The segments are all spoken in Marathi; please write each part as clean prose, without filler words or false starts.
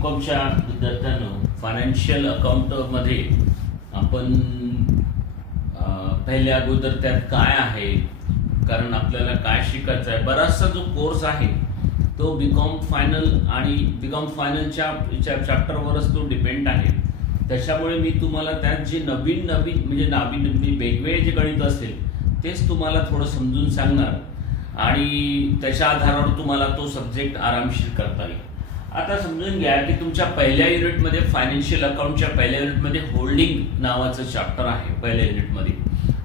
बीकॉमच्या विद्यार्थ्यांनो, फायनान्शियल अकाउंटमध्ये आपण पहिल्या अगोदर त्यात काय आहे, कारण आपल्याला काय शिकायचं आहे, बराचसा जो कोर्स आहे तो बीकॉम फायनल आणि बीकॉम फायनलच्या चॅप्टरवरच तो डिपेंड आहे. त्याच्यामुळे मी तुम्हाला त्यात जे नवीन वेगवेगळे जे गणित असेल तेच तुम्हाला थोडं समजून सांगणार आणि त्याच्या आधारावर तुम्हाला तो सब्जेक्ट आरामशीर करता येईल. आता समजून घ्या की तुमच्या पहिल्या युनिटमध्ये फायनान्शियल अकाउंटच्या पहिल्या युनिटमध्ये होल्डिंग नावाचं चॅप्टर आहे पहिल्या युनिटमध्ये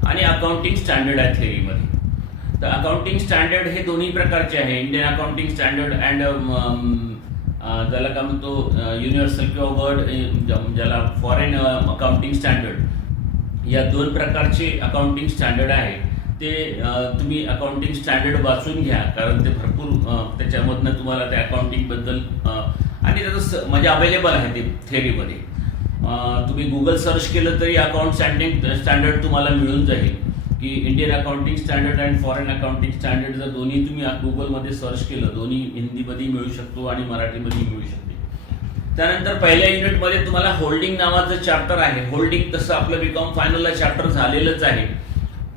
आणि अकाउंटिंग स्टँडर्ड आहे थेअरीमध्ये. तर अकाउंटिंग स्टँडर्ड हे दोन्ही प्रकारचे आहे, इंडियन अकाउंटिंग स्टँडर्ड अँड ज्याला काय म्हणतो युनिव्हर्सल किंवा वर्ल्ड ज्याला फॉरेन अकाउंटिंग स्टँडर्ड, या दोन प्रकारचे अकाउंटिंग स्टँडर्ड आहे. ते तुम्ही अकाउंटिंग स्टँडर्ड वाचून घ्या, कारण ते भरपूर त्याच्यामधनं तुम्हाला त्या अकाउंटिंगबद्दल आणि त्याचं म्हणजे अवेलेबल आहे ते थेअरीमध्ये. तुम्ही गुगल सर्च केलं तरी अकाउंट स्टँडर्ड तुम्हाला मिळून जाईल की Indian accounting standard and foreign accounting standard. जर दोन्ही तुम्ही गुगलमध्ये सर्च केलं, दोन्ही हिंदीमध्ये मिळू शकतो आणि मराठीमध्ये मिळू शकते. त्यानंतर पहिल्या युनिटमध्ये तुम्हाला होल्डिंग नावाचं चॅप्टर आहे. होल्डिंग तसं आपलं बीकॉम फायनलला चॅप्टर झालेलंच आहे,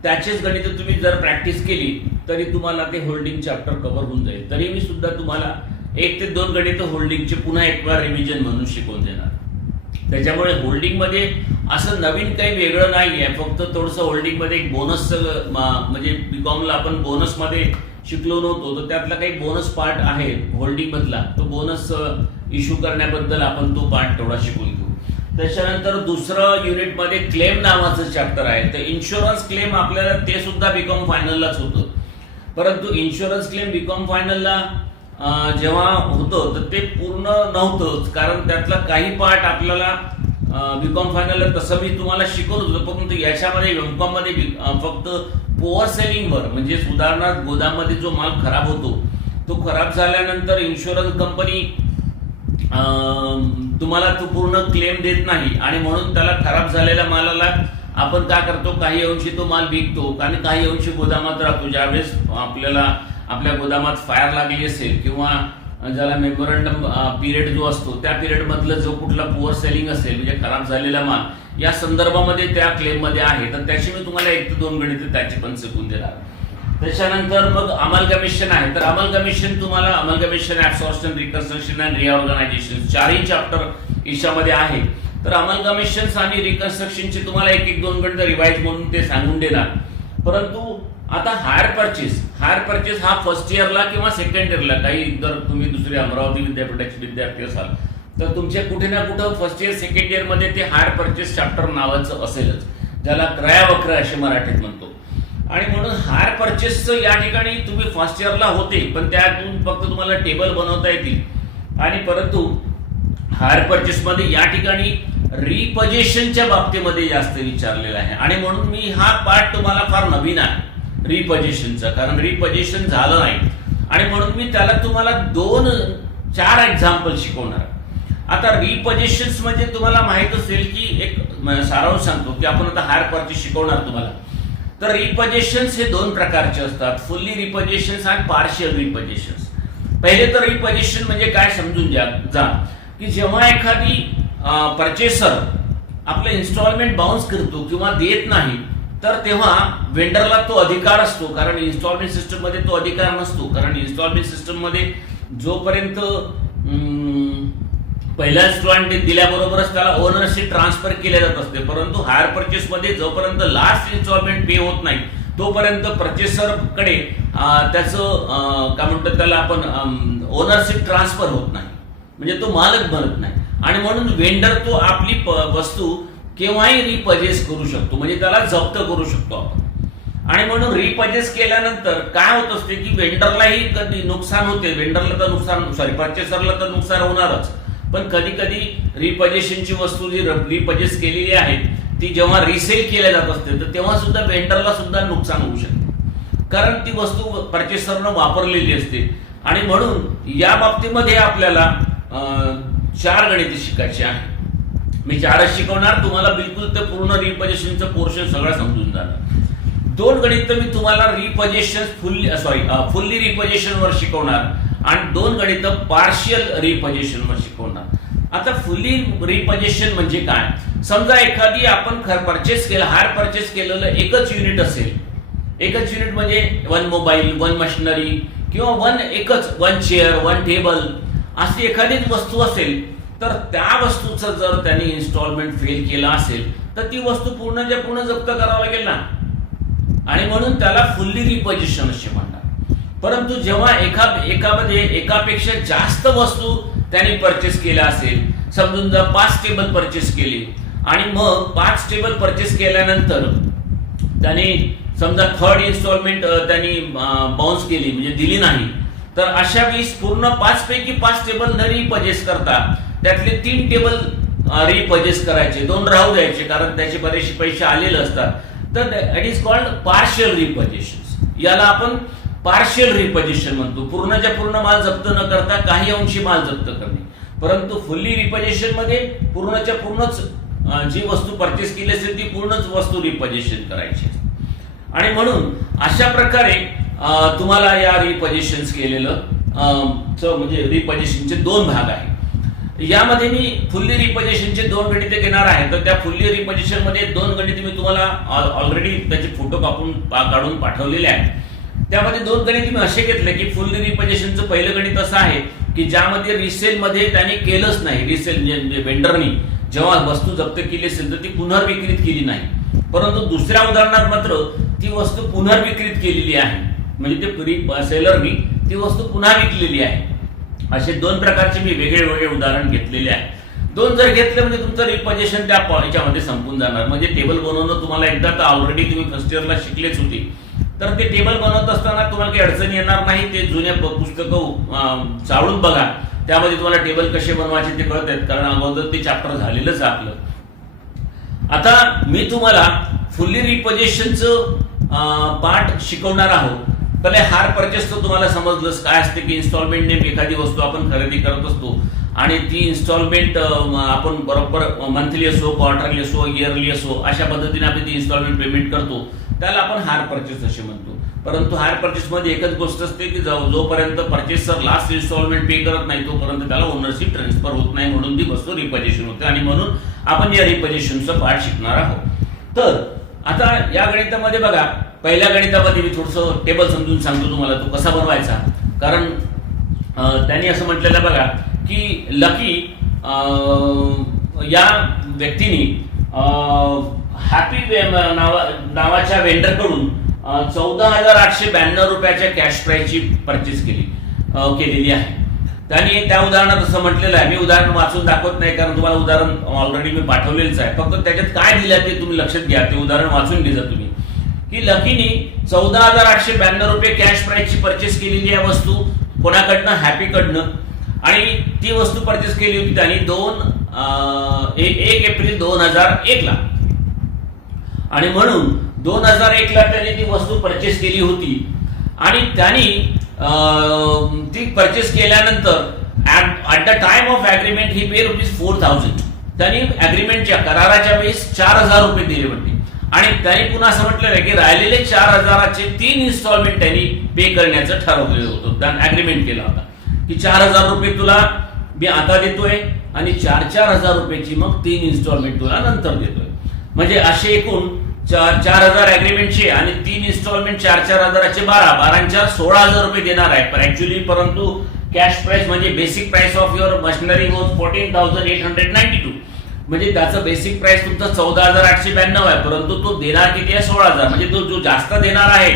त्याचेच गणित तुम्ही जर प्रॅक्टिस केली तरी तुम्हाला ते होल्डिंग चॅप्टर कव्हर होऊन जाईल. तरी मी सुद्धा तुम्हाला 1 ते 2 गणित होल्डिंगचे पुन्हा एक वेळा रिव्हिजन म्हणून शिकवून देणार. त्याच्यामुळे होल्डिंगमध्ये असं नवीन काही वेगळं नाही आहे, फक्त थोडंसं होल्डिंगमध्ये एक बोनस म्हणजे बीकॉमला आपण बोनसमध्ये शिकलो नव्हतो, तर त्यातला काही बोनस पार्ट आहे होल्डिंगमधला, तो बोनस इश्यू करण्याबद्दल आपण तो पार्ट थोडा शिकून घेऊ. त्याच्यानंतर दुसरं युनिटमध्ये क्लेम नावाचं चॅप्टर आहे. तर इन्शुरन्स क्लेम आपल्याला ते सुद्धा बीकॉम फायनललाच होतं, परंतु इन्शुरन्स क्लेम बीकॉम फायनलला जेव्हा होतं तर ते पूर्ण नव्हतंच, कारण त्यातला काही पार्ट आपल्याला बीकॉम फायनलला तसं मी तुम्हाला शिकवलं होतं, परंतु याच्यामध्ये बीकॉम मध्ये फक्त पोअर सेलिंगवर, म्हणजे उदाहरणार्थ गोदामध्ये जो माल खराब होतो, तो खराब झाल्यानंतर इन्शुरन्स कंपनी तुम्हाला तो पूर्ण क्लेम देत नाही आणि म्हणून त्याला खराब झालेल्या मालाला आपण काय करतो, काही अंशी तो माल विकतो आणि काही अंशी गोदामात राहतो. ज्यावेळेस आपल्याला आपल्या गोदामात फायर लागली असेल किंवा ज्याला मेमोरंडम पिरियड जो असतो त्या पिरियड मधलं जो कुठला पुअर सेलिंग असेल, म्हणजे खराब झालेला माल, या संदर्भामध्ये त्या क्लेम मध्ये आहे. तर त्याची मी तुम्हाला 1 ते 2 गणित त्याची पण शिकवून देणार. त्याच्यानंतर मग अमलगमिशन आहे. तर अमलगमिशन तुम्हाला amalgamation, absorption, reconstruction and reorganisation 4ही chapter याच्यामध्ये आहे. तर अमलगमिशन आणि रिकन्स्ट्रक्शनचे तुम्हाला 1-2 गणित रिवाइज म्हणून ते सांगून देणार. परंतु आता हायर परचेस हा फर्स्ट इयरला किंवा सेकंड इयरला, काही जर तुम्ही दुसरे अमरावती विद्यापीठाचे विद्यार्थी असाल तर तुमच्या कुठे ना कुठं फर्स्ट इयर सेकंड इयर मध्ये ते हायर परचेस चॅप्टर नावाचं असेलच, ज्याला क्रयवक्र असे मराठीत म्हणतो. आणि म्हणून हायर परचेसचं या ठिकाणी तुम्ही फर्स्ट इयरला होते, पण त्यातून फक्त तुम्हाला टेबल बनवता येतील. आणि परंतु हायर परचेस मध्ये या ठिकाणी रिपजेशनच्या बाबतीमध्ये जास्त विचारलेला आहे आणि म्हणून मी हा पार्ट तुम्हाला फार नवीन आहे रिपजेशनचा, कारण रिपजेशन झालं नाही आणि म्हणून मी त्याला तुम्हाला 2-4 एक्झाम्पल शिकवणार. आता रिपजेशन्स म्हणजे तुम्हाला माहित असेल की एक सारांश सांगतो की आपण आता हायर परचेस शिकवणार तुम्हाला. तर रिपजेशन्स हे 2 प्रकारचे असतात, फुल्ली रिपजेशन्स आणि पार्शियल रिपजेशन्स. पहिले तर रिपजेशन म्हणजे काय समजून जा की जेव्हा एखादी परचेसर आपलं इन्स्टॉलमेंट बाउन्स करतो किंवा देत नाही, तर तेव्हा वेंडरला तो अधिकार असतो, कारण इन्स्टॉलमेंट सिस्टम मध्ये तो अधिकार नसतो. कारण इन्स्टॉलमेंट सिस्टम मध्ये जोपर्यंत पहिला इन्स्टॉलमेंट दिल्याबरोबरच त्याला ओनरशिप ट्रान्सफर केल्या जात असते, परंतु हायर परचेस मध्ये जोपर्यंत लास्ट इन्स्टॉलमेंट पे होत नाही तोपर्यंत परचेसर कडे त्याचं काय म्हणतो त्याला आपण ओनरशिप ट्रान्सफर होत नाही, म्हणजे तो मालक बनत नाही. आणि म्हणून वेंडर तो आपली वस्तू केव्हाही रिपजेस करू शकतो, म्हणजे त्याला जप्त करू शकतो आपण. आणि म्हणून रिपजेस केल्यानंतर काय होत असते की वेंडरलाही कधी नुकसान होते, वेंडरला तर नुकसान परचेसरला तर नुकसान होणारच, पण कधी कधी रिपजेशनची वस्तू जी रिपजेस केलेली आहे ती जेव्हा रिसेल केल्या जात असते तर तेव्हा सुद्धा वेंडरला सुद्धा नुकसान होऊ शकते, कारण ती वस्तू परचेसरनं वापरलेली असते. आणि म्हणून या बाबतीमध्ये आपल्याला 4 गणिते शिकायची आहे. मी 4च शिकवणार, तुम्हाला बिलकुल ते पूर्ण रिपजेशनचं पोर्शन सगळं समजून जाणार. 2 गणित मी तुम्हाला रिपजेशन फुल्ली रिपजेशन वर शिकवणार आणि 2 गणित पार्शियल रिपजेशन वर शिकवणार. आता फुल्ली रिपोजिशन म्हणजे काय? समजा एखादी आपण परचेस केलं, हायर परचेस केलेलं एकच युनिट असेल, एकच युनिट म्हणजे वन मोबाईल, वन मशिनरी किंवा वन चेअर, वन टेबल अशी एखादीच वस्तू असेल, तर त्या वस्तूचं जर त्यांनी इन्स्टॉलमेंट फेल केला असेल तर ती वस्तू पूर्णच्या पूर्ण जप्त करावं लागेल ना, आणि म्हणून त्याला फुल्ली रिपोजिशन असे म्हणतात. परंतु जेव्हा एकामध्ये एकापेक्षा जास्त वस्तू त्यांनी परचेस केल्या असेल, समजून जर 5 टेबल परचेस केले आणि मग 5 टेबल परचेस केल्यानंतर त्यांनी समजा थर्ड इन्स्टॉलमेंट त्यांनी बाउन्स केली म्हणजे दिली नाही, तर अशा वेळेस पूर्ण 5 पैकी 5 टेबल न रिपर्चेस करता त्यातले 3 टेबल रिपर्चेस करायचे, 2 राहू द्यायचे कारण त्याचे बरेचसे पैसे आलेले असतात. तर it is called partial reposition. याला आपण पार्शियल रिपोजिशन म्हणतो. पूर्णच्या पूर्ण माल जप्त न करता काही अंशी माल जप्त करणे. परंतु फुल्ली रिपोजिशन मध्ये पूर्णच्या पूर्णच जी वस्तू परचेस केली असेल ती पूर्णच वस्तू रिपोजिशन करायची. आणि म्हणून अशा प्रकारे तुम्हाला या रिपोजिशन्स केलेलं म्हणजे रिपोजिशनचे 2 भाग आहेत. यामध्ये मी फुल्ली रिपोजिशनचे 2 गणिते घेणार आहे. तर त्या फुल्ली रिपोजिशन मध्ये 2 गणिते मी तुम्हाला ऑलरेडी त्याचे फोटो काढून पाठवलेले आहेत. त्यामध्ये 2 गणिते मी असे घेतले की फुल्ली रिपोजिशनचं पहिलं गणित असं आहे की ज्यामध्ये रिसेल मध्ये त्यांनी केलंच नाही. रिसेल म्हणजे वेंडरनी जेव्हा वस्तू जप्त केली असेल तर ती पुनर्विक्रीत केली नाही, परंतु दुसऱ्या उदाहरणात मात्र ती वस्तू पुनर्विक्रीत केलेली आहे, म्हणजे ते सेलरनी ती वस्तू पुन्हा विकलेली आहे. असे 2 प्रकारचे मी वेगळे उदाहरण घेतलेले आहे. 2 जर घेतले म्हणजे तुमचं रिपोजिशन त्या याच्यामध्ये संपून जाणार. म्हणजे टेबल बनवणं तुम्हाला एकदा तर ऑलरेडी तुम्ही फर्स्ट इयरला शिकलेच होते, तर ते टेबल बनवत असताना तुम्हाला काही अडचण येणार नाही. ते जुन्या पुस्तकं चाळून बघा, त्यामध्ये तुम्हाला टेबल कसे बनवायचे ते कळत आहेत, कारण अगोदर ते चॅप्टर झालेलंच आपलं. आता मी तुम्हाला फुल्ली रिपोजिशनचं पार्ट शिकवणार आहोत. पहिले हायर परचेस तर तुम्हाला समजलंच काय असते की इन्स्टॉलमेंटने एखादी वस्तू आपण खरेदी करत असतो आणि ती इन्स्टॉलमेंट आपण बरोबर मंथली असो, क्वार्टरली असो, इयरली असो अशा पद्धतीने आपण ती इन्स्टॉलमेंट पेमेंट करतो, त्याला आपण हायर परचेस असे म्हणतो. परंतु हायर परचेस मध्ये एकच गोष्ट असते की जोपर्यंत परचेसर लास्ट इन्स्टॉलमेंट पे करत नाही तोपर्यंत त्याला ओनरशिप ट्रान्सफर होत नाही, म्हणून ती वस्तू रिपोजिशन होते. आणि म्हणून आपण या रिपोजिशनचं पार्ट शिकणार आहोत. तर आता या गणितामध्ये बघा, पहिल्या गणितामध्ये मी थोडंसं टेबल समजून सांगतो तुम्हाला तो कसा बनवायचा. कारण त्यांनी असं म्हटलेलं बघा की लकी या व्यक्तीने हॅपी नावाच्या वेंडरकडून 14,892 रुपयाच्या कॅश प्राइसची परचेस केलेली आहे. त्यांनी त्या उदाहरणात असं म्हटलेलं आहे, मी उदाहरण वाचून दाखवत नाही कारण तुम्हाला उदाहरण ऑलरेडी मी पाठवलेलंच आहे, फक्त त्याच्यात काय दिलं ते तुम्ही लक्षात घ्या, ते उदाहरण वाचून घ्या तुम्ही. की लकीनी 14,892 रुपये कॅश प्राइसची परचेस केलेली आहे वस्तू कोणाकडनं, हॅपीकडनं. आणि ती वस्तू परचेस केली होती त्यांनी 1 एप्रिल 2001 ला. आणि म्हणून 2001 ला त्यांनी ती वस्तू परचेस केली होती. आणि त्यांनी ती परचेस केल्यानंतर at the time of agreement he pay ₹4,000. त्यांनी अग्रीमेंटच्या कराराच्या वेळेस 4,000 रुपये दिले होते. आणि त्यांनी पुन्हा असं म्हटलेलं आहे की राहिलेले 4,000चे 3 इन्स्टॉलमेंट त्यांनी पे करण्याचं ठरवलेलं होतं. त्यांनी अग्रीमेंट केला होता की 4,000 रुपये तुला मी आता देतोय आणि 4,000 रुपयाची मग 3 इन्स्टॉलमेंट तुला नंतर देतोय. म्हणजे असे एकूण 4,000 अग्रीमेंटचे आणि 3 इन्स्टॉलमेंट 4,000चे 12 16,000 रुपये देणार आहे. पण ऍक्च्युअली परंतु कॅश प्राइस म्हणजे basic price of your machinery was 14,892. म्हणजे त्याचं बेसिक प्राइस तुमचा 14,892 आहे, परंतु तो देणार किती आहे 16,000. म्हणजे तो जो जास्त देणार आहे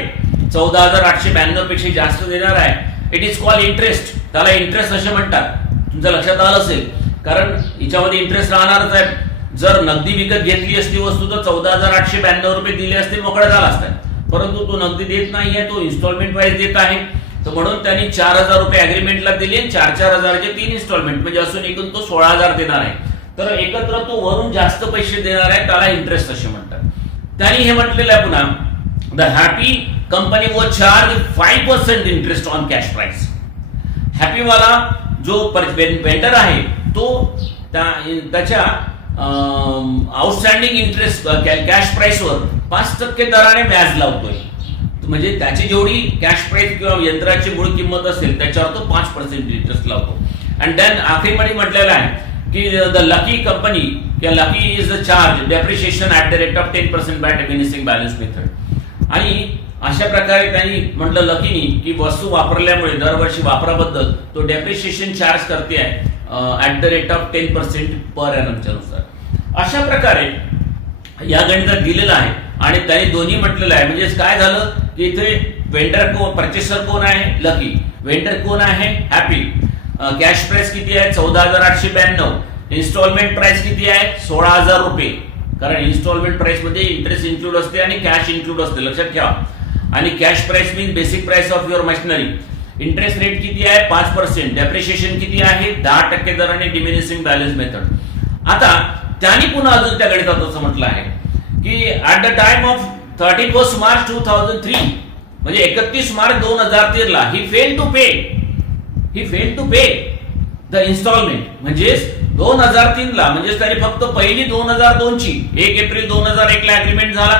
14,892 पेक्षा जास्त देणार आहे, इट इज कॉल्ड इंटरेस्ट. त्याला इंटरेस्ट असे म्हणतात. तुमच्या लक्षात आलं असेल, कारण याच्यामध्ये इंटरेस्ट राहणारच आहे. जर नगदी विकत घेतली असती वस्तू तर 14,892 रुपये दिले असते, मोकळा झाला असता. परंतु तो नगदी देत नाहीये, तो इन्स्टॉलमेंट वाईज देत आहे. तर म्हणून त्यांनी 4,000 रुपये अग्रीमेंटला दिले, 4,000चे 3 इन्स्टॉलमेंट म्हणजे असून एकूण तो 16,000 देणार आहे. तर एकत्र तो वरून जास्त पैसे देणार आहे, त्याला इंटरेस्ट असे म्हणतात. त्यांनी हे म्हटलेलं आहे पुन्हा, the Happy company was charge 5% interest on cash price. हॅपीवाला जो वेंडर आहे तो त्याच्या आउटस्टँडिंग इंटरेस्ट कॅश प्राइसवर 5% दराने व्याज लावतोय. म्हणजे त्याची जेवढी कॅश प्राइस किंवा यंत्राची मूळ किंमत असेल त्याच्यावर तो 5% इंटरेस्ट लावतो. आणि देन आखरीमध्ये म्हटलेलं आहे की द लकी कंपनी किंवा lucky is the charge depreciation at the rate of 10% by diminishing balance method. आणि अशा प्रकारे त्यांनी म्हटलं लकीनी की वस्तू वापरल्यामुळे दरवर्षी वापराबद्दल तो डेप्रिशिएशन चार्ज करते आहे ॲट द रेट ऑफ 10% पर एनमच्या नुसार. अशा प्रकारे या गणितात दिलेलं आहे आणि त्यांनी दोन्ही म्हटलेलं आहे. म्हणजे काय झालं की इथे वेंडर परचेसर कोण आहे? लकी. वेंडर कोण आहे? हॅपी. कॅश प्राइस किती आहे? 14,892. इन्स्टॉलमेंट प्राइस किती आहे? 16,000 रुपये. कारण इन्स्टॉलमेंट प्राइस मध्ये इंटरेस्ट इन्क्लूड असते आणि कॅश इन्क्लूड असते, लक्षात ठेवा. आणि cash price mean basic price of your machinery. Interest rate किती आहे? 5%. डेप्रिशिएशन किती आहे? 10% दराने डिमिनिशिंग बॅलन्स मेथड. आता त्यांनी पुन्हा अजून त्या गणितात असं म्हटलं आहे की at the time of 31 March 2003 म्हणजे 31 मार्च 2013 ला he fail to pay the instalment. म्हणजे 2003 ला म्हणजे त्यांनी फक्त पहिली 2002 ची 1 एप्रिल 2001 ला अग्रीमेंट झाला.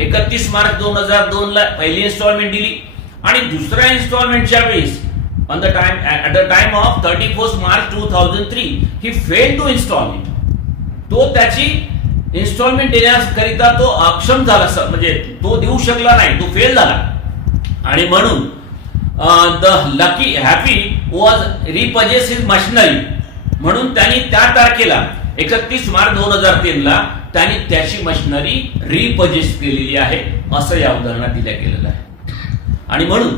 31 मार्च 2002 ला पहिली इन्स्टॉलमेंट दिली आणि दुसऱ्या इन्स्टॉलमेंटच्या वेळेस at the time of 31 March 2003 ही फेल टू इन्स्टॉलमेंट. तो त्याची इन्स्टॉलमेंट देण्याकरिता तो अक्षम झाला, म्हणजे तो देऊ शकला नाही, तो फेल झाला. आणि म्हणून the lucky happy was repurchase his machinery. म्हणून त्यांनी त्या तारखेला 31 मार्च 2003 ला त्यांनी त्याची मशिनरी रिपर्चेस केलेली आहे असं या उदाहरणात दिल्या गेलेलं आहे. आणि म्हणून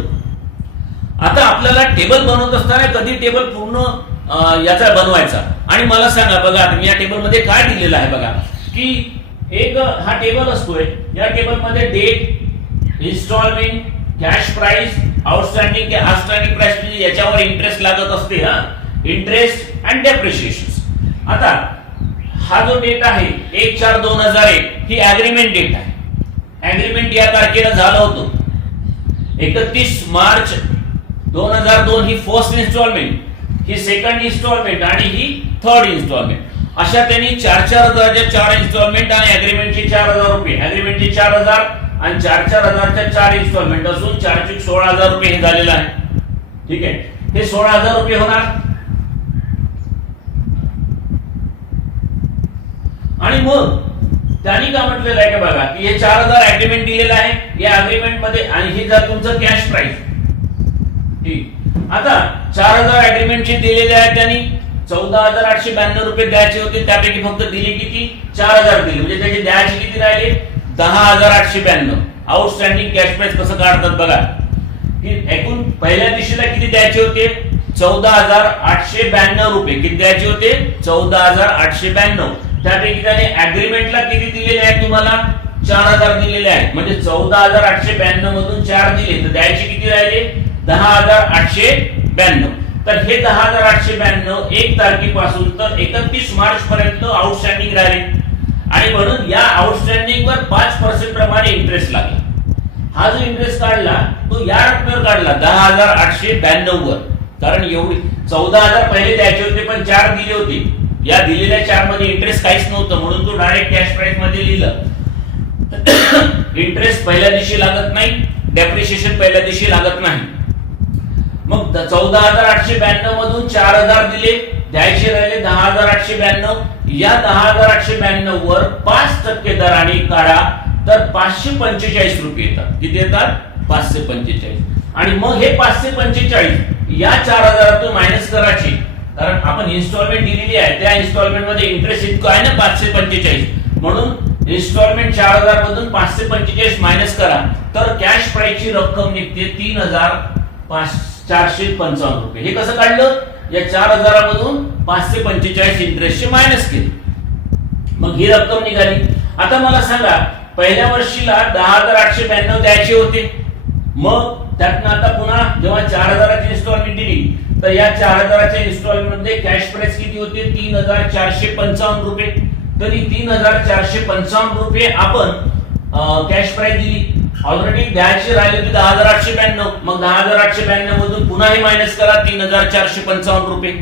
आता आपल्याला टेबल बनवत असताना कधी टेबल पूर्ण याचा बनवायचा. आणि मला सांगा बघा मी या टेबल मध्ये काय दिलेलं आहे बघा की एक हा टेबल असतोय. या टेबल मध्ये date, instalment, cash price, outstanding outstanding price म्हणजे याच्यावर इंटरेस्ट लागत असते, हा इंटरेस्ट अँड डेप्रिशिएशन. आता हा जो डेट आहे 1/4/2001 ही अग्रीमेंट डेट आहे. अग्रीमेंट या तारखेला झालं होतं. 31 मार्च 2002 ही फर्स्ट इन्स्टॉलमेंट, ही सेकंड इन्स्टॉलमेंट आणि ही थर्ड इन्स्टॉलमेंट. अशा त्यांनी 4,000च्या 4 इन्स्टॉलमेंट आणि अग्रीमेंटचे 4,000 रुपये, अग्रीमेंटचे 4,000 आणि 4,000च्या 4 इन्स्टॉलमेंट असून 4 16,000 रुपये हे झालेलं आहे. ठीक आहे, हे 16,000 रुपये होणार. आणि मग त्यांनी काय म्हटलेलं आहे का बघा की हे 4,000 अग्रीमेंट दिलेलं आहे. या अग्रीमेंट मध्ये आणि हे जर तुमचं कॅश प्राइस. ठीक, आता 4,000 अग्रीमेंटचे दिलेले आहेत. त्यांनी 14,892 रुपये द्यायचे होते, त्यापैकी फक्त दिले किती? 4,000 दिले. म्हणजे त्याचे द्यायचे किती राहिले? 10,892. आउटस्टँडिंग कॅश प्राइस कसं काढतात बघा की एकूण पहिल्या दिवशीला किती द्यायचे होते? 14,892 रुपये. किती द्यायचे होते? 14,892. त्यापैकी त्याने अग्रीमेंटला किती दिलेले आहेत? तुम्हाला 4,000 दिलेले आहेत. म्हणजे 14,892 मधून 4 दिले तर द्यायचे किती राहिले? 10,892. तर हे 10,892 1 तारखेपासून तर 31 मार्च पर्यंत आउटस्टँडिंग राहिले. आणि म्हणून या आउटस्टँडिंग वर 5% प्रमाणे इंटरेस्ट लागला. हा जो इंटरेस्ट काढला तो या रकमेवर काढला 10,892 वर. कारण एवढी 14,000 पहिले द्यायचे होते पण 4 दिले होते. या दिलेल्या 4 मध्ये इंटरेस्ट काहीच नव्हतं म्हणून तो डायरेक्ट कॅश प्राइस मध्ये लिहिलं. इंटरेस्ट पहिल्या दिवशी लागत नाही, डेप्रिशिएशन पहिल्या दिवशी लागत नाही. मग 14,892 मधून 4,000 दिले, द्यायचे राहिले 10,892. या 10,892 वर 5% दराने काढा तर 545 रुपये येतात. किती येतात? 545. आणि मग हे 545 या 4,000 मायनस करायचे. कारण आपण इन्स्टॉलमेंट दिलेली आहे त्या इन्स्टॉलमेंट मध्ये इंटरेस्ट इतकं आहे ना 545. म्हणून इन्स्टॉलमेंट 4,000 मधून 545 मायनस करा तर कॅश प्राइस ची रक्कम निघते 3,455 रुपये. हे कसं काढलं? या 4,000 मधून 545 इंटरेस्टचे मायनस केले, मग ही रक्कम निघाली. आता मला सांगा पहिल्या वर्षीला 10,892 द्यायचे होते. मग त्यातनं आता पुन्हा जेव्हा 4,000ची इन्स्टॉलमेंट दिली तर या 4,000च्या इन्स्टॉलमेंट मध्ये कॅश प्राइस किती होते? 3,455 रुपये. तरी 3,455 रुपये आपण कॅश प्राइस दिली. ऑलरेडी द्यायचे राहिले होते 10,892. मग 10,892 मधून पुन्हा हे मायनस करा 3,455 रुपये.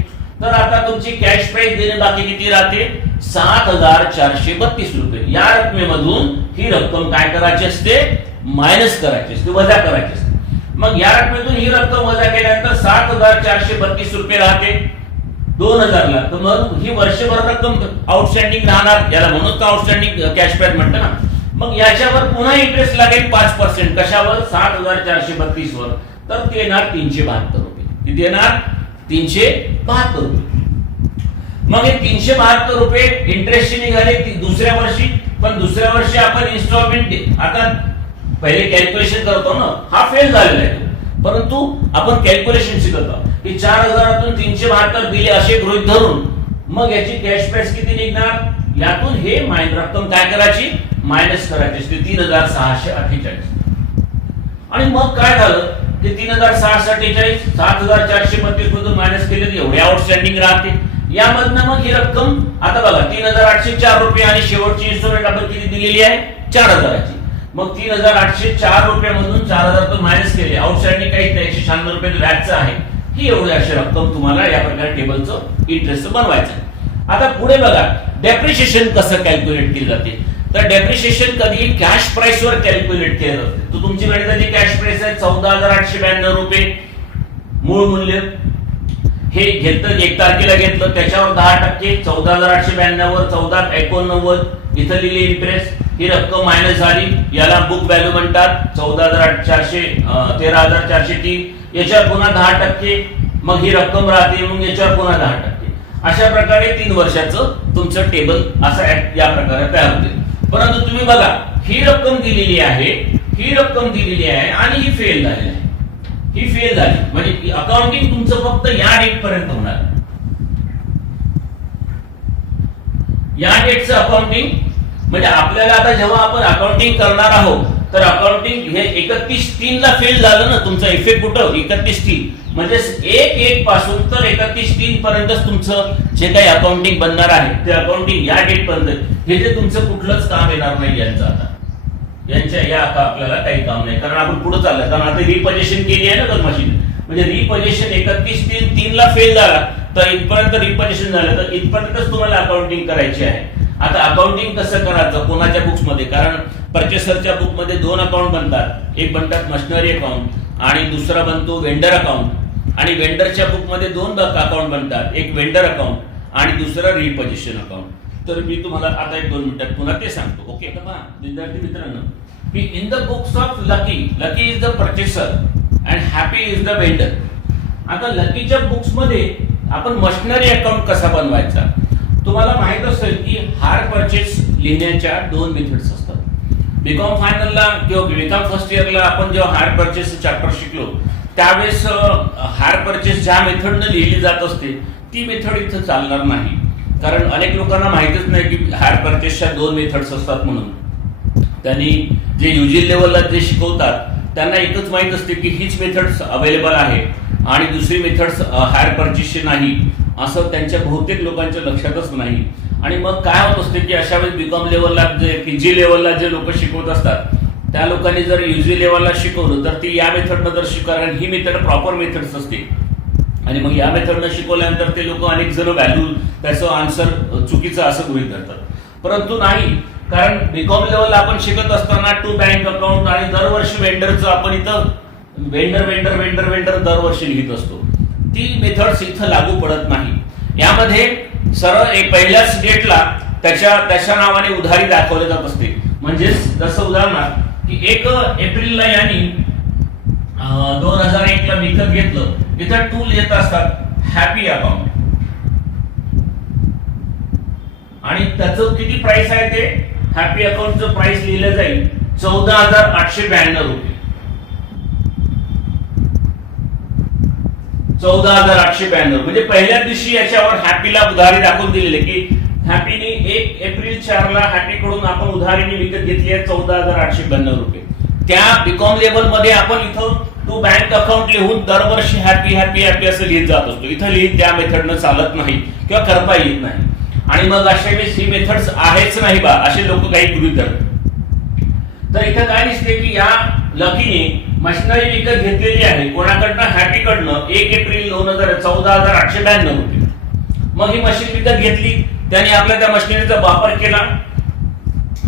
तर आता तुमची कॅश प्राइस देणे बाकी किती राहते? 7,432 रुपये. या रकमेमधून ही रक्कम काय करायची असते? मायनस करायची असते, वजा करायची असते. मग या रकमेतून ही रक्कम वजा केल्यानंतर 7,432 रुपये राहते. 2000 ला, तर मग ही वर्षभर रक्कम आउटस्टँडिंग राहणार, याला म्हणून आउटस्टँडिंग कॅश बॅक म्हणतं ना. मग याच्यावर पुन्हा इंटरेस्ट लागेल 5%. कशावर? 7432 वर. तर ते येणार 372 रुपये. किती येणार? 372 रुपये. मग हे 372 रुपये इंटरेस्टची निघाले दुसऱ्या वर्षी. पण दुसऱ्या वर्षी आपण इन्स्टॉलमेंट, आता पहिले कॅल्क्युलेशन करतो ना, हा फेल झालेला आहे, परंतु आपण कॅल्क्युलेशन शिकतो की 4000तून 372 दिले असे गृहीत धरून मग याची कॅश प्राइस किती निघणार, यातून हे रक्कम काय करायची, मायनस करायची, 3648. आणि मग काय झालं की 3648 7432 मधून मायनस केले एवढे आउटस्टँडिंग राहते. यामधनं मग ही रक्कम आता बघा 3804 रुपये आणि शेवटची इन्स्टॉलमेंट आपण किती दिलेली आहे, 4000ची. मग 3804 रुपयामधून 4000 मायनस केले, आउटस्टँडिंग काहीच नाही, 196 रुपये व्याजचं आहे. ही एवढी अशी रक्कम तुम्हाला या प्रकारे टेबलचं इंटरेस्ट बनवायचं. आता पुढे बघा डेप्रिशिएशन कसं कॅल्क्युलेट केली जाते. तर डेप्रिशिएशन कधी कॅश प्राइस वर कॅल्क्युलेट केलं जाते. तर तुमची गणिताची कॅश प्राइस आहे 14892 रुपये मूळ मूल्य. हे घेतलं 1 तारखेला घेतलं, त्याच्यावर 10%, 14892 वर 1489 इथं लिहिली इंटरेस्ट. ही रक्कम मायनस झाली, याला बुक व्हॅल्यू म्हणतात. 14400 13403. याच्यावर पुन्हा 10%, मग ही रक्कम राहते, मग याच्यावर पुन्हा 10%. अशा प्रकारे 3 वर्षाचं तुमचं टेबल असं या प्रकारे तयार होते. परंतु तुम्ही बघा ही रक्कम दिलेली आहे, ही रक्कम दिलेली आहे आणि ही फेल झालेली आहे. ही फेल झाली म्हणजे अकाउंटिंग तुमचं फक्त या डेट पर्यंत होणार. या डेटचं अकाउंटिंग म्हणजे आपल्याला आता जेव्हा आपण अकाउंटिंग करणार आहोत तर अकाउंटिंग हे 31/3 ला फेल झालं ना, तुमचा इफेक्ट कुठं 31/3 म्हणजे 1/1 पासून तर 31/3 पर्यंत तुमचं जे काही अकाउंटिंग बनणार आहे ते अकाउंटिंग या डेट पर्यंत हे जे तुमचं कुठलंच काम येणार नाही यांचं. आता यांच्या या आपल्याला काही काम नाही, कारण आपण पुढे चाललोय. कारण आता रिपोजिशन केली आहे ना तर मशीन, म्हणजे रिपोजिशन 31/3 ला फेल झाला तर इथपर्यंत रिपोजिशन झालं तर इथपर्यंतच तुम्हाला अकाउंटिंग करायची आहे. आता अकाउंटिंग कसं करायचं कोणाच्या बुक्स मध्ये, कारण परचेसरच्या बुक मध्ये 2 अकाउंट बनतात. एक बनतात मशिनरी अकाउंट आणि दुसरा बनतो वेंडर अकाउंट. आणि वेंडरच्या बुक मध्ये 2 अकाउंट बनतात, एक वेंडर अकाउंट आणि दुसरं रिपोजिशन अकाउंट. तर मी तुम्हाला आता 1-2 मिनिटात पुन्हा ते सांगतो. ओके का विद्यार्थी मित्रांनो, की in the books of lucky, lucky is the purchaser and happy is the vendor. आता लकीच्या बुक्स मध्ये आपण मशिनरी अकाउंट कसा बनवायचा, तुम्हाला माहित असेल की हायर परचेस लिहिण्याच्या 2 मेथड्स असतात. बीकॉम फायनलला किंवा बीकॉम फर्स्ट इयरला आपण जेव्हा हायर परचेस चॅप्टर शिकलो त्यावेळेस हायर परचेस ज्या मेथडने लिहिली जात असते ती मेथड इथं चालणार नाही. कारण अनेक लोकांना माहितच नाही की हायर परचेसच्या 2 मेथड्स असतात म्हणून. त्यांनी जे युजी लेवलला जे शिकवतात त्यांना एकच माहित असते की हीच मेथड्स अवेलेबल आहे आणि दुसरी मेथड्स हायर परचेसची नाही, असं त्यांच्या बहुतेक लोकांच्या लक्षातच नाही. आणि मग काय होत असते की अशा वेळेस बीकॉम लेवलला जे पीजी लेवलला जे लोक शिकवत असतात त्या लोकांनी जर युजी लेवलला शिकवलं तर ती या मेथडनं जर कारण ही मेथड प्रॉपर मेथड्स असते. आणि मग या मेथडनं शिकवल्यानंतर ते लोक अनेक जण व्हॅल्यू त्याचं आन्सर चुकीचं असं गृहीत धरतात. परंतु नाही, कारण बीकॉम लेवलला आपण शिकत असताना टू बँक अकाउंट आणि दरवर्षी वेंडरचं आपण इथं वेंडर वेंडर वेंडर वेंडर दरवर्षी लिहित असतो. ती मेथड्स इथं लागू पडत नाही. यामध्ये सरळ पहिल्याच डेटला त्याच्या नावाने उधारी दाखवली जात असते. म्हणजे जसं उदाहरणार्थ की 1 एप्रिलला यांनी 2001 ला विकत घेतलं, इथं 2 लिहित असतात हॅपी अकाउंट आणि त्याचं किती प्राइस आहे ते हॅपी अकाउंटचं प्राइस लिहिलं जाईल 14892 रुपये. 14892 म्हणजे पहिल्या दिवशी याच्यावर हॅपीला उधारी दाखवून दिलेली की हॅपीने 1 एप्रिल 4 ला हॅपी कडून आपण उधारीने विकत घेतली आहे 14892 रुपये. त्या बीकॉम लेवल मध्ये आपण इथं टू बँक अकाउंट लिहून दरवर्षी हॅपी हॅपी हॅपी असं लिहित जात असतो. इथं लिहित त्या मेथडनं चालत नाही किंवा करता येत नाही. आणि मग अशा वेळेस ही मेथड्स आहेच नाही बा असे लोक काही गृहीत धरतात. तर इथं काय दिसते की या लकीने मशिनरी विकत घेतलेली आहे कोणाकडनं, हॅपी कडनं 1 एप्रिल 14892 रुपये. मग ही मशीन विकत घेतली, त्याने आपल्या त्या मशिनरीचा वापर केला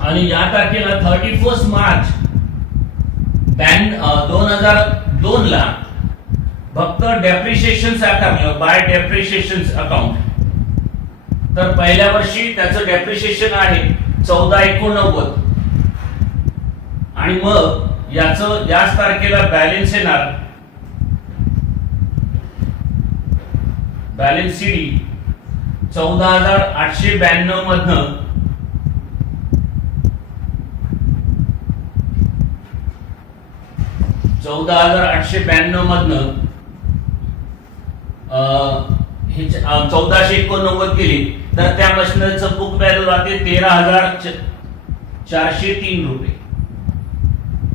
आणि या तारखेला 31 मार्च 2002 ला फक्त depreciation account by depreciation account, तर पहिल्या वर्षी त्याचं डेप्रिशिएशन आहे 1489 आणि मग याचं याच तारखेला बॅलन्स येणार, बॅलन्स सीडी 14,892 मधनं 14,892 मधनं 1489 गेली, तर त्या मशिनरीचं बुक व्हॅल्यू राहते 13,403 रुपये.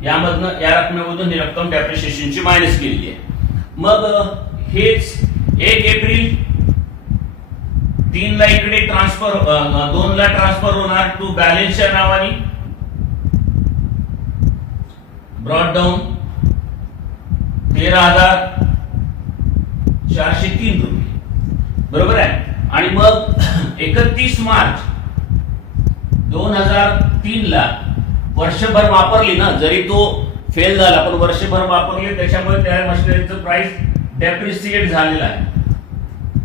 यामधनं या रकमेमधून ही रक्कम डेप्रिशिएशनची मायनस केलेली आहे. मग हेच 1 एप्रिल 3 ला इकडे ट्रान्सफर 2 ला ट्रान्सफर होणार टू बॅलन्सच्या नावाने, ब्रॉट डाऊन 13,403 रुपये, बरोबर आहे. आणि मग 31 मार्च 2003 ला वर्षभर वापरली ना, जरी तो फेल झाला पण वर्षभर वापरले, त्याच्यामुळे त्या मशिनरीचं प्राइस डेप्रिसिएट झालेला आहे.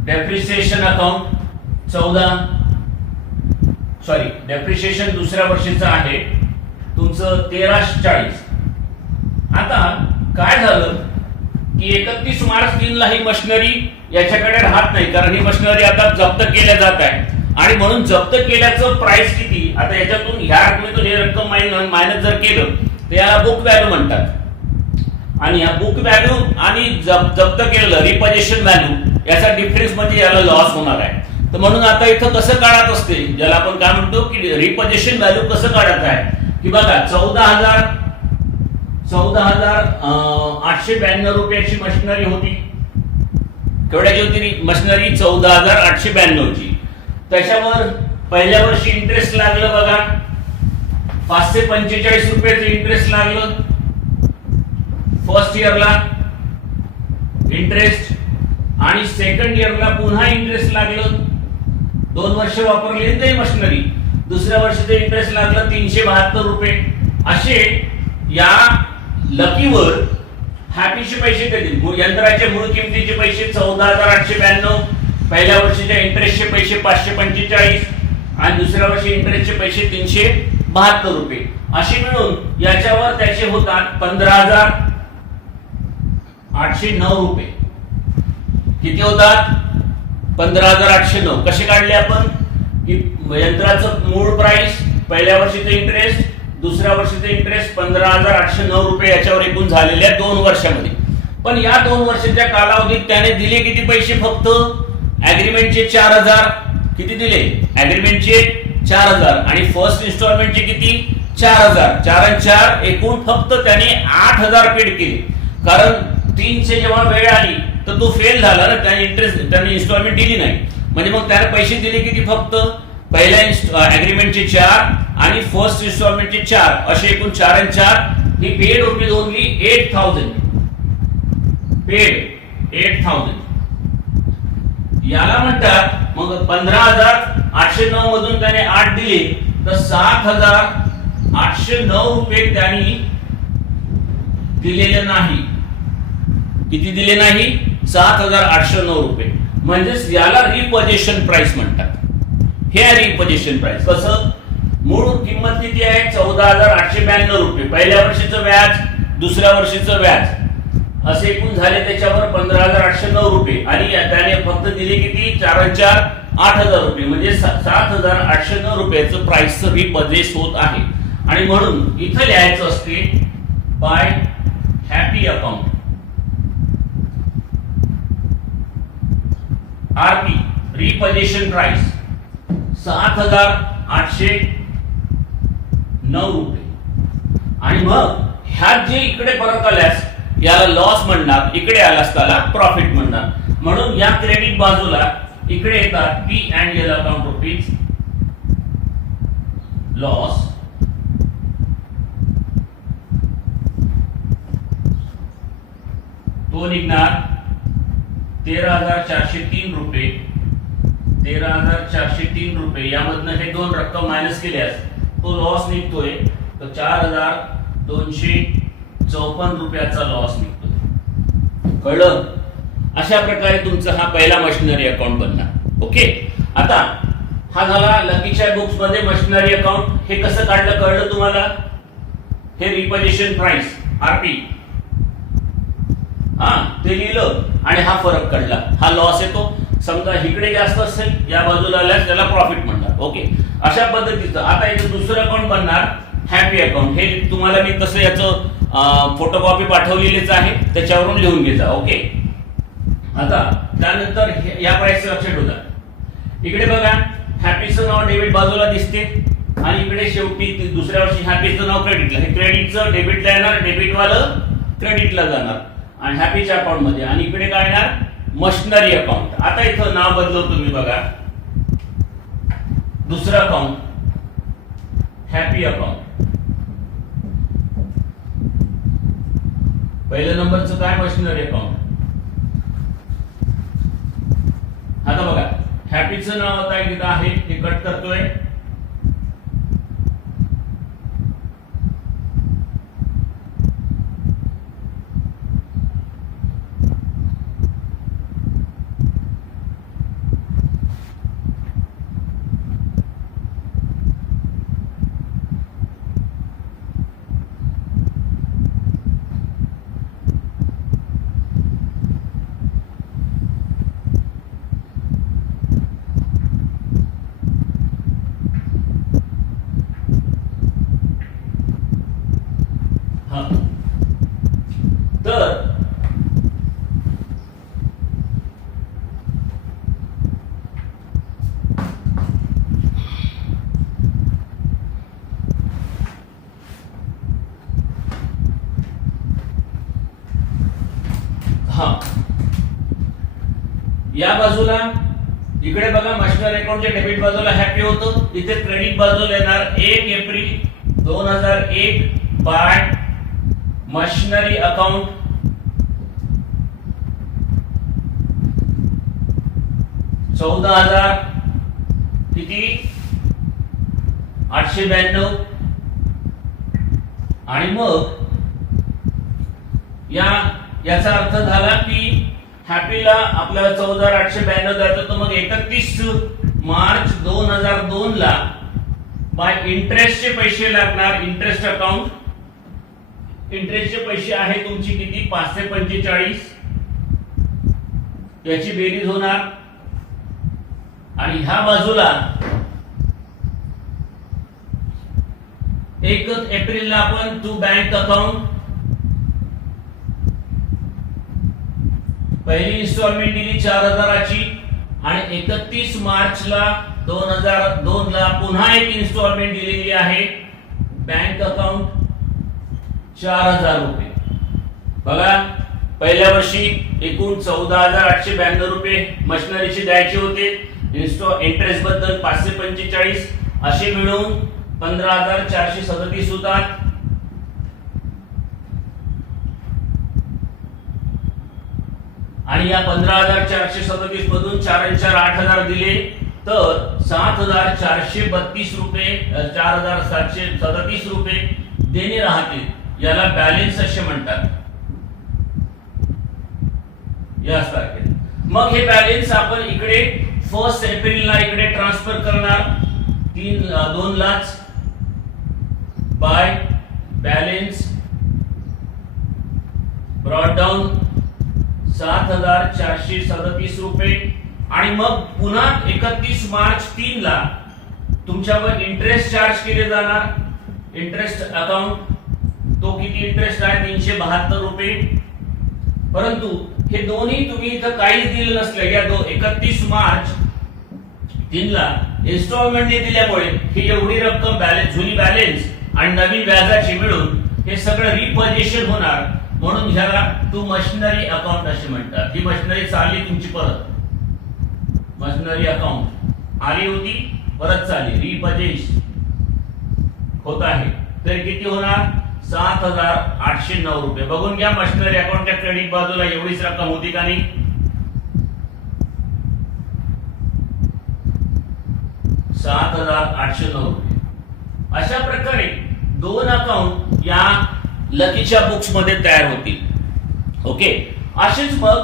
डेप्रिसिएशन अकाउंट डेप्रिसिएशन दुसऱ्या वर्षीचं आहे तुमचं 1340. आता काय झालं की 31 मार्च 3 ला ही मशिनरी याच्याकडे राहत नाही, कारण ही मशिनरी आता जप्त केल्या जात आहे. आणि म्हणून जप्त केल्याचं प्राइस किती, आता याच्यातून ह्या रकमेतून हे रक्कम मायनस जर केलं तर याला बुक व्हॅल्यू म्हणतात. आणि ह्या बुक व्हॅल्यू आणि जप्त केलेलं रिपोजिशन व्हॅल्यू याचा डिफरन्स म्हणजे याला लॉस होणार आहे. तर म्हणून आता इथं कसं काढत असते, ज्याला आपण काय म्हणतो की रिपोजिशन व्हॅल्यू कसं काढत आहे, की बघा 14,892 रुपयाची मशिनरी होती. केवढ्याची होती मशिनरी? 14,892 ची. त्याच्यावर पहिल्या वर्षी इंटरेस्ट लागलं बघा 545 रुपयाचं इंटरेस्ट लागलं फर्स्ट इयरला इंटरेस्ट, आणि सेकंड इयरला पुन्हा इंटरेस्ट लागलं. 2 वर्ष वापरली ते मशिनरी, दुसऱ्या वर्षीचं इंटरेस्ट लागलं 372 रुपये. असे या लकीवर हॅपीचे पैसे देतील. यंत्राच्या मूळ किमतीचे पैसे 14,892, पहिल्या वर्षीच्या इंटरेस्टचे पैसे 545 आणि दुसऱ्या वर्षी इंटरेस्टचे पैसे 372 रुपये. असे मिळून याच्यावर त्याचे होतात 15,809 रुपये. किती होतात? 15,809. कसे काढले आपण की यंत्राचं मूळ प्राइस, पहिल्या वर्षीचं इंटरेस्ट, दुसऱ्या वर्षीचं इंटरेस्ट 15,809 रुपये याच्यावर एकूण झालेल्या 2 वर्षामध्ये. पण या 2 वर्षाच्या कालावधीत त्याने दिले किती पैसे? फक्त ऍग्रीमेंटचे 4,000. किती दिले? ऍग्रीमेंटचे 4,000 आणि फर्स्ट इन्स्टॉलमेंटचे किती? 4,000. 4 आणि 4 एकूण फक्त त्याने 8,000 पेड केले. कारण 3 चे जेव्हा वेळ आली तर तो फेल झाला ना, त्याने इन्स्टॉलमेंट दिली नाही. म्हणजे मग त्याने पैसे दिले किती? फक्त पहिल्या ऍग्रीमेंटचे 4 आणि फर्स्ट इन्स्टॉलमेंटचे 4, असे एकूण 4 आणि 4 ही पेड रुपीज ओनली 8,000. पेड 8,000 याला म्हणतात. मग 15,809 मधून त्याने 8 दिले तर 7,809 रुपये त्यांनी दिलेले नाही. किती दिले नाही? 7,809 रुपये. म्हणजेच याला रिपोजिशन प्राइस म्हणतात. हे आहे रिपोजिशन प्राइस. कसं? मूळ किंमत किती आहे? 14,892 रुपये. पहिल्या वर्षीचं व्याज, दुसऱ्या वर्षीचं व्याज, असे एकूण झाले त्याच्यावर 15,809 रुपये. आणि त्याने फक्त दिले किती? 4 आणि 4 8,000 रुपये. म्हणजे 7,809 रुपयाचं प्राइसचं रिपोजिश होत आहे. आणि म्हणून इथं लिहायचं असते by happy account, RP repossession price 7,809 रुपये. आणि मग ह्यात जे इकडे फरक आल्यास याला लॉस म्हणणार, इकडे आल्यास त्याला प्रॉफिट म्हणणार. म्हणून या क्रेडिट बाजूला इकडे येतात P and L account rupees loss, तो निघणार 13,403 रुपये. 13,403 रुपये यामधनं हे 2 रक्कम मायनस केल्यास तो लॉस निघतोय. तर 4,254 रुपयाचा लॉस निघतोय. कळलं? अशा प्रकारे तुमचा हा पहिला मशिनरी अकाउंट बनणार. ओके, आता हा झाला लकीच्या बुक्स मध्ये मशिनरी अकाउंट. हे कसं काढलं कळलं तुम्हाला? हे रिपोजिशन प्राइस आरपी ते लिहिलं आणि हा फरक काढला. हा लॉस येतो. समजा इकडे जास्त असेल या बाजूला आल्यास त्याला प्रॉफिट म्हणतात. ओके, अशा पद्धतीचं. आता इथं दुसरं अकाउंट बनणार हॅपी अकाउंट. हे तुम्हाला मी तसं याचं फोटोकॉपी पाठवलेलीच आहे, त्याच्यावरून लिहून घ्या. ओके, आता त्यानंतर या प्राइस लक्षात ठेवा. इकडे बघा हॅपीचं नाव डेबिट बाजूला दिसते आणि इकडे शेवटी दुसऱ्या वर्षी हॅपीचं नाव क्रेडिटला. हे क्रेडिटचं डेबिटला येणार, डेबिट वालं क्रेडिटला जाणार आणि हॅपीच्या अकाउंट मध्ये. आणि इकडे काय येणार? Machinery account. आता इथं नाव बदलवतो मी बघा. दुसरं अकाउंट हॅपी अकाउंट. पहिल्या नंबरचं काय? Machinery account. आता बघा हॅपीचं नाव आता इथं आहे, हे कट करतोय. तर या बाजूला इकडे बघा मशिनरी अकाउंटच्या डेबिट बाजूला हॅपी होतं. इथे क्रेडिट बाजूला येणार 1 एप्रिल 2001 बाय मशिनरी अकाउंट 14,000 किती 892. आणि मग याचा अर्थ झाला की हॅपीला आपल्याला 14,892 जातो. तर मग 31 मार्च 2002 ला बाय इंटरेस्टचे पैसे लागणार. Interest account. इंटरेस्टचे पैसे आहे तुमची किती 545. याची बेरीज होणार. आणि ह्या बाजूला 1 एप्रिलला आपण टू बँक अकाउंट पहिली इन्स्टॉलमेंट दिली 4,000ची आणि 31 मार्चला 2002 ला पुन्हा एक इन्स्टॉलमेंट दिलेली आहे बँक अकाउंट 4,000 रुपये. बघा पहिल्या वर्षी एकूण 14,892 रुपये मशिनरीचे द्यायचे होते. इंटरेस्ट बद्दल 545 असे मिळून 15,437 होतात. आणि या 15,437 मधून 4 आणि 4 8,000 दिले तर 7,432 रुपये 4,737 रुपये देणे राहतील. याला बॅलन्स असे म्हणतात. याच तारखेला मग हे बॅलन्स आपण इकडे 1 एप्रिलला इकडे ट्रान्सफर करणार 2 lakh by balance brought down 7,437 रुपये. आणि मग पुन्हा 31 मार्च 3 ला तुमच्यावर इंटरेस्ट चार्ज केले जाणार. इंटरेस्ट अकाउंट तो किती इंटरेस्ट आहे 372 रुपये. परंतु हे दोन्ही तुम्ही इथं काहीच दिलं नसलं. या 31 मार्च 3 ला इन्स्टॉलमेंट दिल्यामुळे ही एवढी रक्कम बॅलन्स जुनी बॅलन्स आणि नवीन व्याजाची मिळून हे सगळं रिपोजिशन होणार. म्हणून ह्याला टू मशिनरी अकाउंट असे म्हणतात. ही मशिनरी चालली तुमची परत मशिनरी अकाउंट आली होती परत चालली रिपोजिश होत आहे. तर किती होणार 7,809 रुपये. बघून घ्या मशिनरी अकाउंटच्या क्रेडिट बाजूला एवढीच रक्कम होती का नाही. 7,809 रुपये. अशा प्रकारे 2 अकाउंट या लकीच्या बुक्स मध्ये तयार होतील. ओके, असेच मग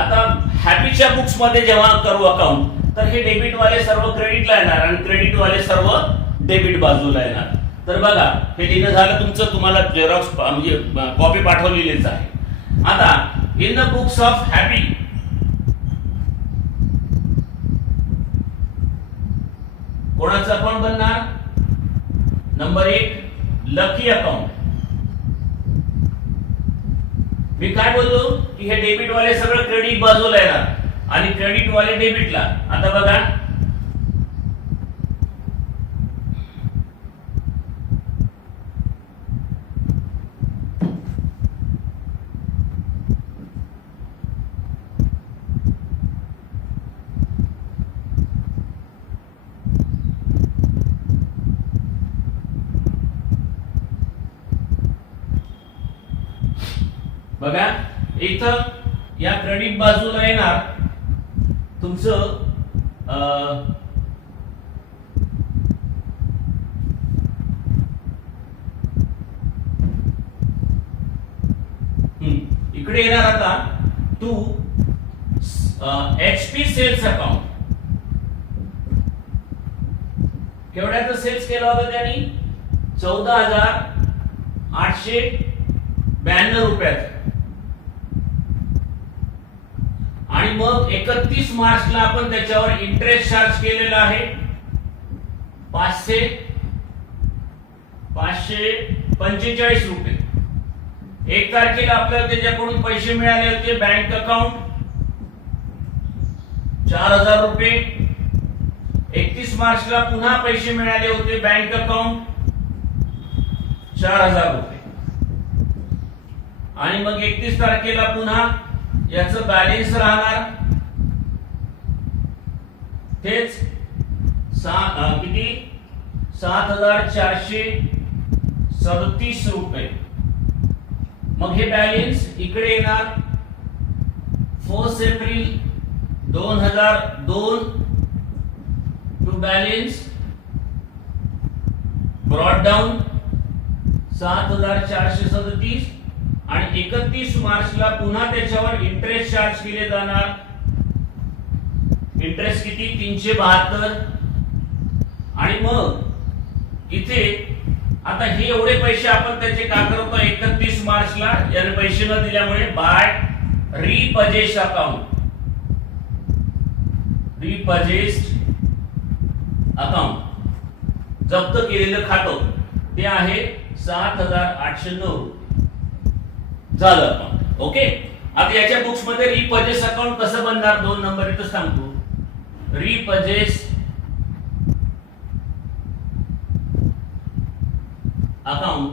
आता हॅपीच्या बुक्स मध्ये जेव्हा करू अकाउंट तर हे डेबिट वाले सर्व क्रेडिटला येणार आणि क्रेडिट वाले सर्व डेबिट बाजूला येणार. तर बघा हे लिहिणं झालं तुमचं, तुम्हाला झेरॉक्स म्हणजे कॉपी पाठवलेलीच आहे. आता in the books of Happy कोणाचं अकाउंट बनणार? Number 1 Lucky account. मी काय बोललो की हे डेबिट वाले सगळं क्रेडिट बाजूला येणार आणि क्रेडिट वाले डेबिटला. आता बघा बघा इथं या क्रेडिट बाजूला येणार तुमचं इकडे येणार आता टू HP सेल्स अकाउंट. केवढ्याचं सेल्स केलं होतं त्यांनी? 14,892 रुपयाचं. आणि मग 31 मार्चला आपण त्याच्यावर इंटरेस्ट चार्ज केलेला आहे 545 रुपये. 1 तारखेला आपल्याला त्याच्याकडून पैसे मिळाले होते बँक अकाउंट 4,000 रुपये. 31 मार्चला पुन्हा पैसे मिळाले होते बँक अकाउंट 4,000 रुपये. आणि मग 31 तारखेला पुन्हा याचं बॅलन्स राहणार तेच किती 7,437 रुपये. मग हे बॅलन्स इकडे येणार 1 April 2002 to balance brought down 7,437 आणि 31 मार्चला पुन्हा त्याच्यावर इंटरेस्ट चार्ज केले जाणार. इंटरेस्ट किती 372. आणि मग इथे आता हे एवढे पैसे आपण त्याचे का करतो 31 मार्चला याने पैसे न दिल्यामुळे बाय रिपर्चेस अकाउंट जप्त केलेलं खातं ते आहे 7,809 झालं अकाउंट. ओके. आता याच्या बुक्स मध्ये रिपर्चेस अकाउंट कसं बनणार 2 नंबर इथं सांगतो. रिपर्चेस अकाउंट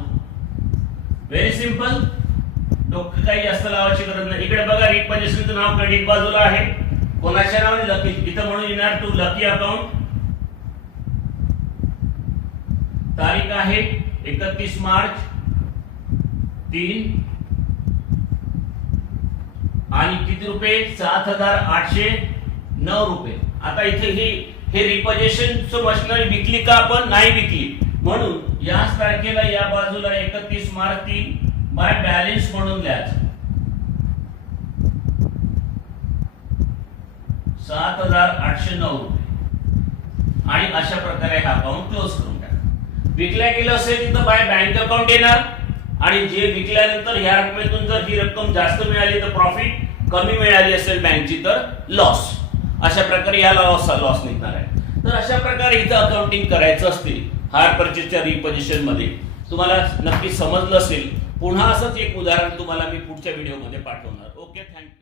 व्हेरी सिंपल, डोकं काही जास्त लावायची गरज नाही. इकडे बघा रिपर्चेसचं नाव क्रेडिट बाजूला आहे, कोणाच्या नावाने लकी, इथं म्हणून येणार टू लकी अकाउंट. तारीख आहे 31 मार्च 3 आणि किती रुपये 7,809 रुपये. आता इथे हे रिपोजिशनचं मशिनरी विकली का आपण? नाही विकली, म्हणून याच तारखेला या बाजूला 31 मार्च 3 बाय बॅलन्स म्हणून लिहायचं 7,809 रुपये. आणि अशा प्रकारे हा अकाउंट क्लोज करून टाका. विकल्या गेलं असेल तिथं बाय बँक अकाउंट येणार आणि जे विकल्यानंतर ह्या रकमेतून जर ही रक्कम जास्त मिळाली तर प्रॉफिट, कमी मिळाली असेल बँकची तर लॉस. अशा प्रकारे याला लॉस निघणार आहे. तर अशा प्रकारे इथं अकाउंटिंग करायचं असते हायर परचेसच्या रिपोजिशन मध्ये. तुम्हाला नक्की समजलं असेल. पुन्हा असंच एक उदाहरण तुम्हाला मी पुढच्या व्हिडिओमध्ये पाठवणार. Okay, thank you.